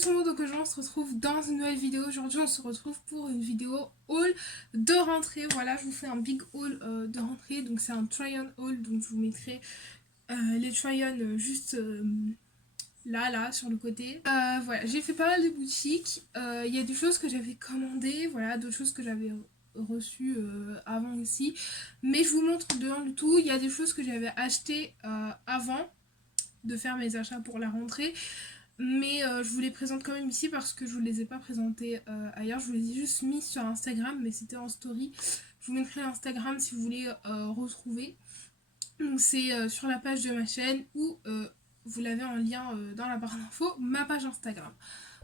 tout le monde, donc aujourd'hui on se retrouve dans une nouvelle vidéo. Aujourd'hui on se retrouve pour une vidéo haul de rentrée. Voilà, je vous fais un big haul de rentrée. Donc c'est un try-on haul, donc je vous mettrai les try-on juste là sur le côté. Voilà, j'ai fait pas mal de boutiques. Il y a des choses que j'avais commandées, voilà, d'autres choses que j'avais reçues avant aussi. Mais je vous montre dedans du tout. Il y a des choses que j'avais achetées avant de faire mes achats pour la rentrée. Mais je vous les présente quand même ici parce que je vous les ai pas présentés ailleurs. Je vous les ai juste mis sur Instagram, mais c'était en story. Je vous mettrai l'Instagram si vous voulez retrouver. Donc c'est sur la page de ma chaîne ou vous l'avez en lien dans la barre d'infos, ma page Instagram.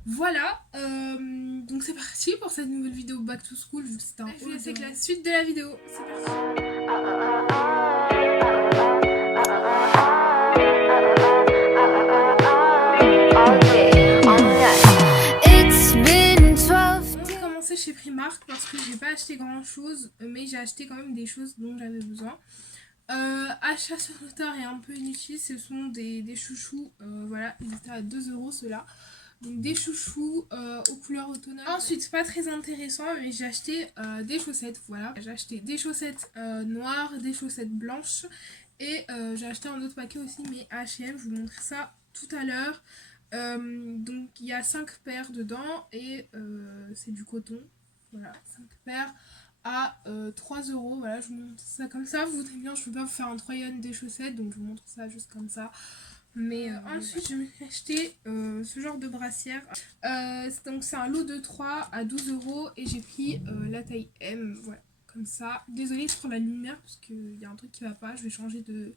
Voilà, donc c'est parti pour cette nouvelle vidéo Back to School. Vu que c'est un haul, je vous laisse avec la suite de la vidéo. C'est parti. Chez Primark parce que j'ai pas acheté grand chose, mais j'ai acheté quand même des choses dont j'avais besoin. Achat sur le tard et un peu inutile, ce sont des chouchous, voilà, ils étaient à 2 € ceux-là. Donc des chouchous aux couleurs automnales. Ensuite, pas très intéressant, mais j'ai acheté des chaussettes, voilà. J'ai acheté des chaussettes noires, des chaussettes blanches et j'ai acheté un autre paquet aussi, mais H&M, je vous montrerai ça tout à l'heure. Donc il y a 5 paires dedans et c'est du coton, voilà, 5 paires à 3 €. Voilà, je vous montre ça comme ça. Vous voudrez bien, je ne peux pas vous faire un try-on des chaussettes, donc je vous montre ça juste comme ça. Mais ensuite, je me suis acheté ce genre de brassière. Donc c'est un lot de 3 à 12 € et j'ai pris la taille M, voilà, comme ça. Désolée pour la lumière parce qu'il y a un truc qui va pas, je vais changer de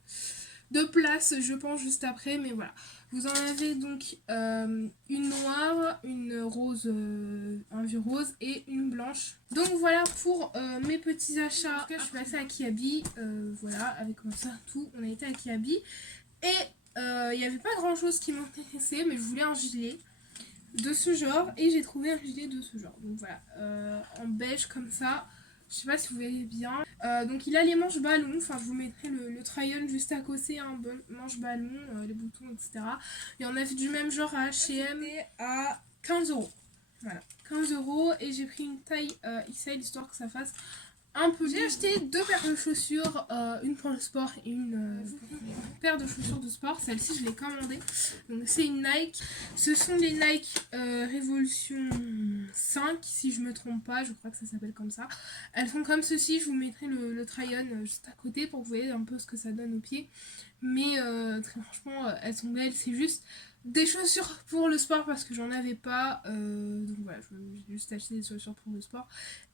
place je pense juste après, mais voilà. Vous en avez donc une noire, une rose, un vieux rose et une blanche. Donc voilà pour mes petits achats. En tout cas, je suis passée à Kiabi, voilà, avec comme ça tout, on a été à Kiabi. Et il n'y avait pas grand chose qui m'intéressait, mais je voulais un gilet de ce genre et j'ai trouvé un gilet de ce genre. Donc voilà, en beige comme ça. Je sais pas si vous voyez bien. Donc il a les manches ballons. Enfin, je vous mettrai le try-on juste à côté. Hein, manches ballons, les boutons, etc. Et on a fait du même genre à H&M à 15 €. Voilà, 15 €. Et j'ai pris une taille XL histoire que ça fasse un peu. J'ai acheté 2 paires de chaussures, une pour le sport et une paire de chaussures de sport. Celle-ci je l'ai commandée. Donc c'est une Nike. Ce sont les Nike Revolution 5 si je me trompe pas, je crois que ça s'appelle comme ça. Elles sont comme ceci, je vous mettrai le try-on juste à côté pour que vous voyez un peu ce que ça donne au pied. Mais très franchement elles sont belles, c'est juste des chaussures pour le sport parce que j'en avais pas, donc voilà, j'ai juste acheté des chaussures pour le sport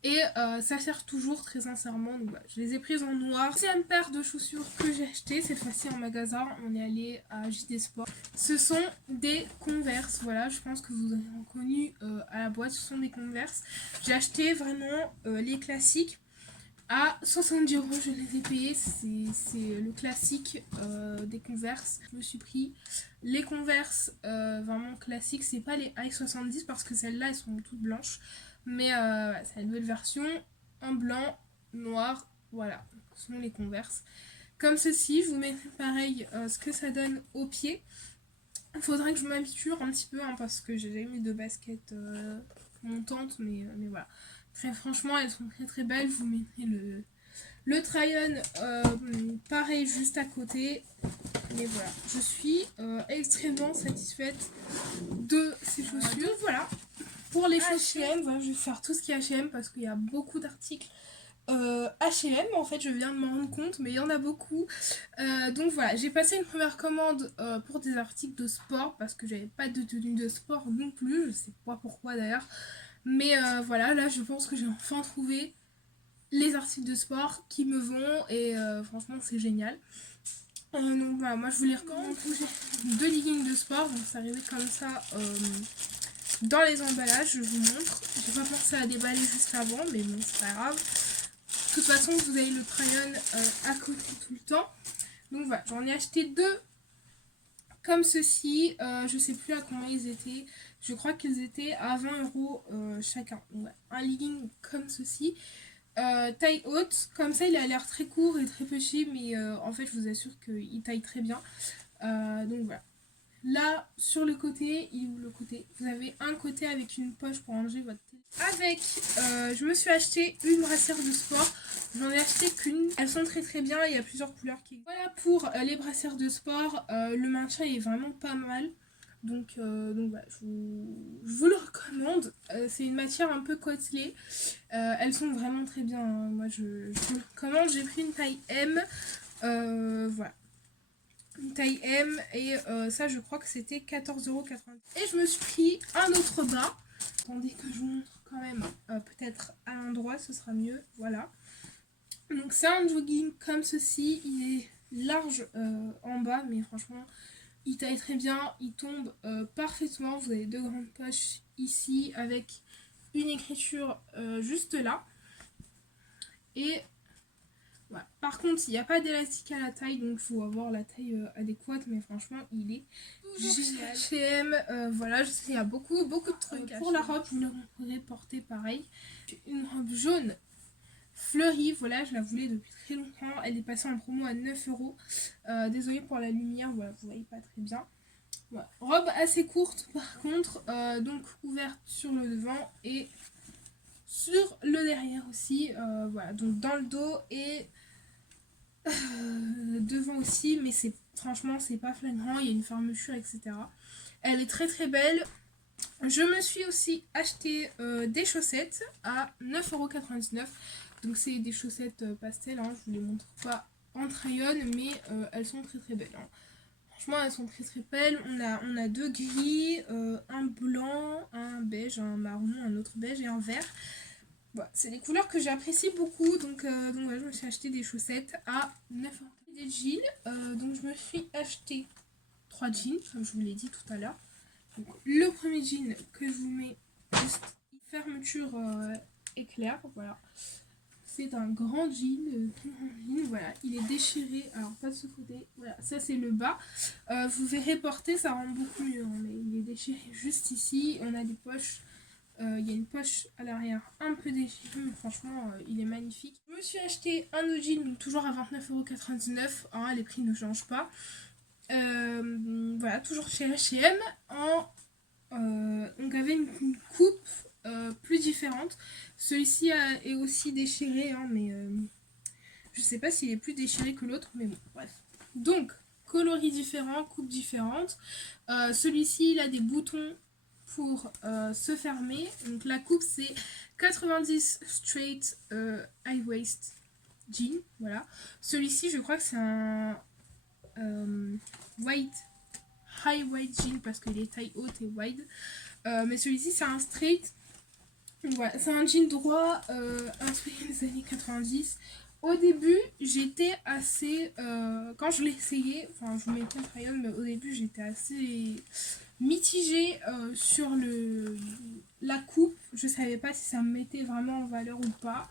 et ça sert toujours très sincèrement, donc voilà, je les ai prises en noir. Deuxième paire de chaussures que j'ai acheté cette fois-ci en magasin, on est allé à JD Sport. Ce sont des Converse, voilà, je pense que vous avez reconnu à la boîte, ce sont des Converse. J'ai acheté vraiment les classiques à 70 €, je les ai payés, c'est le classique des Converse. Je me suis pris les Converse vraiment classiques, c'est pas les High 70 parce que celles-là elles sont toutes blanches, mais c'est la nouvelle version en blanc, noir, voilà, ce sont les Converse. Comme ceci, je vous mettrai pareil ce que ça donne au pied. Il faudrait que je m'habitue un petit peu hein, parce que j'ai jamais mis de baskets montantes, mais voilà. Très franchement, elles sont très très belles. Je vous mettrai le try-on pareil juste à côté. Mais voilà, je suis extrêmement satisfaite de ces chaussures. Donc voilà, pour les H&M, voilà, je vais faire tout ce qui est H&M parce qu'il y a beaucoup d'articles H&M en fait, je viens de m'en rendre compte, mais il y en a beaucoup. Donc voilà, j'ai passé une première commande pour des articles de sport parce que j'avais pas de tenue de sport non plus, je sais pas pourquoi d'ailleurs. Mais voilà, là je pense que j'ai enfin trouvé les articles de sport qui me vont et franchement c'est génial. Donc voilà, moi je vous les recommande. J'ai 2 leggings de sport, donc ça arrivait comme ça dans les emballages, je vous montre. J'ai pas pensé à déballer juste avant, mais bon c'est pas grave. De toute façon vous avez le try-on à côté tout le temps. Donc voilà, j'en ai acheté 2 comme ceci, je sais plus à combien ils étaient, je crois qu'ils étaient à 20 € chacun. Donc, un legging comme ceci, taille haute, comme ça il a l'air très court et très petit, mais en fait je vous assure qu'il taille très bien. Donc voilà, là sur le côté, vous avez un côté avec une poche pour ranger votre télé. Avec, je me suis acheté une brassière de sport. J'en ai acheté qu'une. Elles sont très très bien. Il y a plusieurs couleurs qui. Voilà pour les brassières de sport. Le maintien est vraiment pas mal. Donc voilà, je vous le recommande. C'est une matière un peu côtelée. Elles sont vraiment très bien. Hein. Moi je vous le recommande. J'ai pris une taille M. Voilà. Une taille M et ça je crois que c'était 14,90 €. Et je me suis pris un autre bas. Attendez que je vous montre quand même, peut-être à l'endroit ce sera mieux, voilà. Donc c'est un jogging comme ceci, il est large en bas mais franchement il taille très bien, il tombe parfaitement. Vous avez deux grandes poches ici avec une écriture juste là. Et voilà. Par contre, il n'y a pas d'élastique à la taille, donc il faut avoir la taille adéquate, mais franchement, il est génial. H&M, voilà, je sais qu'il y a beaucoup de trucs. Pour la robe, je me l'aurais portée pareil. Une robe jaune fleurie, voilà, je la voulais depuis très longtemps. Elle est passée en promo à 9 €. Désolée pour la lumière, voilà, vous voyez pas très bien. Voilà. Robe assez courte par contre, donc ouverte sur le devant et sur le derrière aussi. Voilà, donc dans le dos et devant aussi, mais c'est franchement c'est pas flagrant, il y a une fermeture etc. Elle est très très belle. Je me suis aussi acheté des chaussettes à 9,99 €. Donc c'est des chaussettes pastel, hein, je vous les montre pas en try-on, mais elles sont très très belles. Hein. Franchement elles sont très très belles. On a deux gris, un blanc, un beige, un marron, un autre beige et un vert. Voilà, c'est des couleurs que j'apprécie beaucoup, donc voilà, je me suis acheté des chaussettes à 9 €. Des jeans, donc je me suis acheté 3 jeans, comme je vous l'ai dit tout à l'heure. Donc, le premier jean que je vous mets, juste fermeture éclair, voilà. C'est un grand jean, voilà, il est déchiré, alors pas de ce côté, voilà, ça c'est le bas. Vous verrez porter, ça rend beaucoup mieux, hein, mais il est déchiré juste ici, on a des poches. Il y a une poche à l'arrière un peu déchirée, mais franchement il est magnifique. Je me suis acheté un autre jean, donc toujours à 29,99 €. Hein, les prix ne changent pas. Voilà, toujours chez H&M. Donc avec une coupe plus différente. Celui-ci est aussi déchiré, hein, mais je sais pas s'il est plus déchiré que l'autre, mais bon, bref. Donc, coloris différents, coupe différente. Celui-ci, il a des boutons pour se fermer. Donc la coupe c'est 90 straight high waist jean, voilà. Celui-ci je crois que c'est un wide high waist jean parce qu'il est taille haute et wide. Mais celui-ci c'est un straight. Voilà, c'est un jean droit inspiré des années 90. Au début, j'étais assez... quand je l'ai essayé, enfin je vous mettais un try-on, mais au début j'étais assez mitigée sur la coupe. Je savais pas si ça me mettait vraiment en valeur ou pas.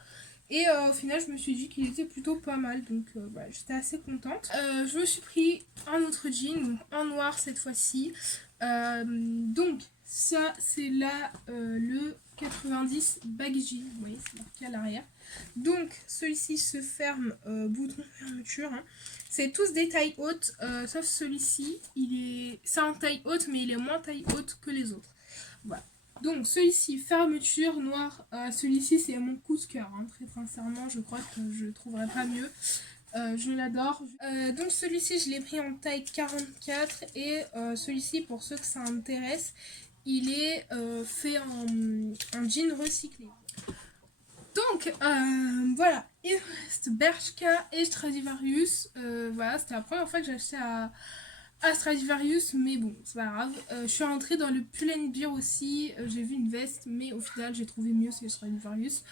Et au final, je me suis dit qu'il était plutôt pas mal, donc voilà, j'étais assez contente. Je me suis pris un autre jean, donc en noir cette fois-ci. Donc ça, c'est là le 90 baggy jean, vous voyez, c'est marqué à l'arrière. Donc celui-ci se ferme, bouton fermeture. Hein. C'est tous des tailles hautes, sauf celui-ci. C'est en taille haute, mais il est moins taille haute que les autres. Voilà. Donc celui-ci, fermeture noire. Celui-ci, c'est mon coup de cœur. Hein. Très sincèrement, je crois que je ne trouverai pas mieux. Je l'adore. Donc celui-ci, je l'ai pris en taille 44. Et celui-ci, pour ceux que ça intéresse, il est fait en jean recyclé. Donc voilà, il reste Bershka et Stradivarius. Voilà, c'était la première fois que j'achetais à Stradivarius, mais bon, c'est pas grave. Je suis rentrée dans le Pull&Bear aussi. J'ai vu une veste, mais au final, j'ai trouvé mieux chez Stradivarius.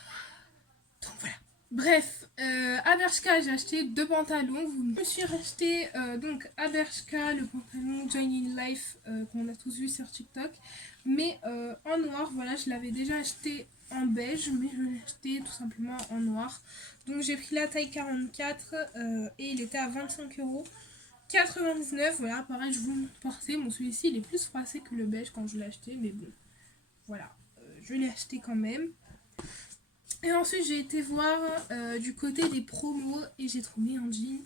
Donc voilà. Bref, à Bershka, j'ai acheté deux pantalons. Je me suis racheté donc à Bershka le pantalon Join in Life qu'on a tous vu sur TikTok. Mais en noir, voilà, je l'avais déjà acheté en beige, mais je l'ai acheté tout simplement en noir. Donc j'ai pris la taille 44 et il était à 25,99 €. Voilà, pareil, je vous montre porter. Bon, celui-ci, il est plus froissé que le beige quand je l'ai acheté, mais bon, voilà, je l'ai acheté quand même. Et ensuite, j'ai été voir du côté des promos et j'ai trouvé un jean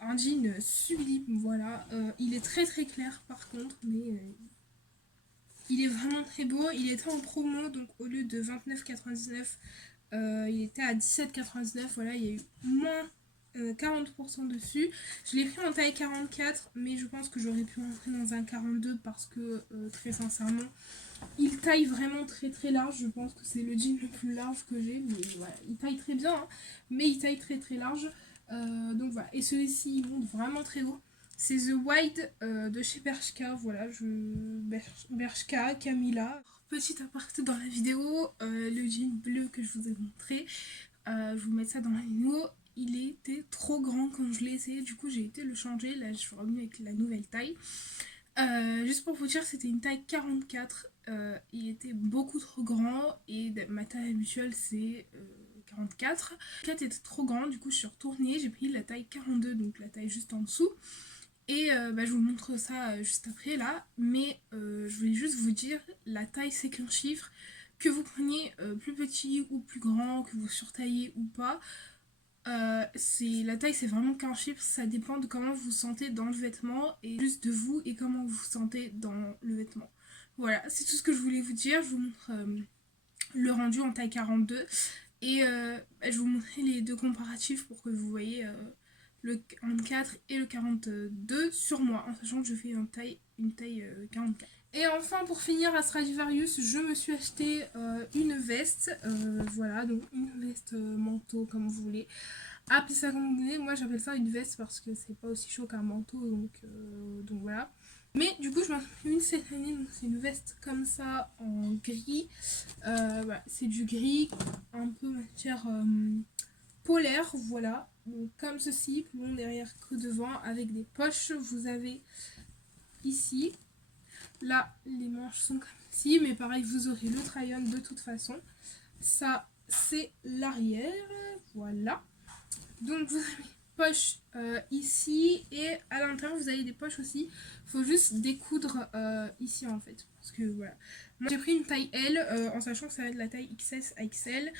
un jean sublime, voilà. Il est très très clair par contre, mais il est vraiment très beau. Il était en promo, donc au lieu de 29,99, il était à 17,99. Voilà, il y a eu moins 40% dessus. Je l'ai pris en taille 44, mais je pense que j'aurais pu rentrer dans un 42 parce que très sincèrement, il taille vraiment très très large. Je pense que c'est le jean le plus large que j'ai, mais voilà, il taille très bien, hein, mais il taille très très large. Donc voilà, et celui-ci il monte vraiment très haut. C'est The Wide de chez Bershka, voilà, Bershka, Camilla. Petit aparté dans la vidéo, le jean bleu que je vous ai montré, je vous mets ça dans la vidéo, il était trop grand quand je l'ai essayé, du coup j'ai été le changer, là je suis revenue avec la nouvelle taille. Juste pour vous dire, c'était une taille 44, il était beaucoup trop grand et ma taille habituelle c'est 44. 4 était trop grand, du coup je suis retournée, j'ai pris la taille 42, donc la taille juste en dessous. Et je vous montre ça juste après là, mais je voulais juste vous dire, la taille c'est qu'un chiffre, que vous preniez plus petit ou plus grand, que vous surtaillez ou pas, la taille c'est vraiment qu'un chiffre, ça dépend de comment vous vous sentez dans le vêtement et juste de vous et comment vous vous sentez dans le vêtement. Voilà, c'est tout ce que je voulais vous dire. Je vous montre le rendu en taille 42 et je vais vous montrer les deux comparatifs pour que vous voyez le 44 et le 42 sur moi, en sachant que je fais une taille 44. Et enfin, pour finir à Stradivarius, je me suis acheté une veste, voilà, donc une veste manteau comme vous voulez. Appelez ça comme vous voulez, moi j'appelle ça une veste parce que c'est pas aussi chaud qu'un manteau, donc voilà. Mais du coup je m'en suis une cette année, donc c'est une veste comme ça en gris, voilà, c'est du gris, un peu matière polaire, voilà, donc comme ceci, plus long derrière que devant, avec des poches. Vous avez ici, là les manches sont comme ci, mais pareil vous aurez le try-on de toute façon. Ça c'est l'arrière, voilà. Donc vous avez poche ici et à l'intérieur vous avez des poches aussi. Il faut juste découdre ici en fait. Parce que voilà. Moi j'ai pris une taille L en sachant que ça va être la taille XS à XL.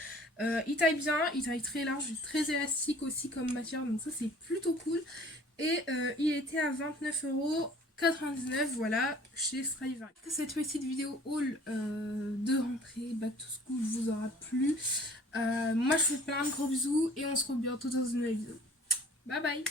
Il taille bien, il taille très large, très élastique aussi comme matière. Donc ça c'est plutôt cool. Et il était à 29,99 €, voilà, chez Stradivarius. Cette petite vidéo haul de rentrée back to school vous aura plu. Moi je vous fais plein de gros bisous et on se retrouve bientôt dans une nouvelle vidéo. Bye bye.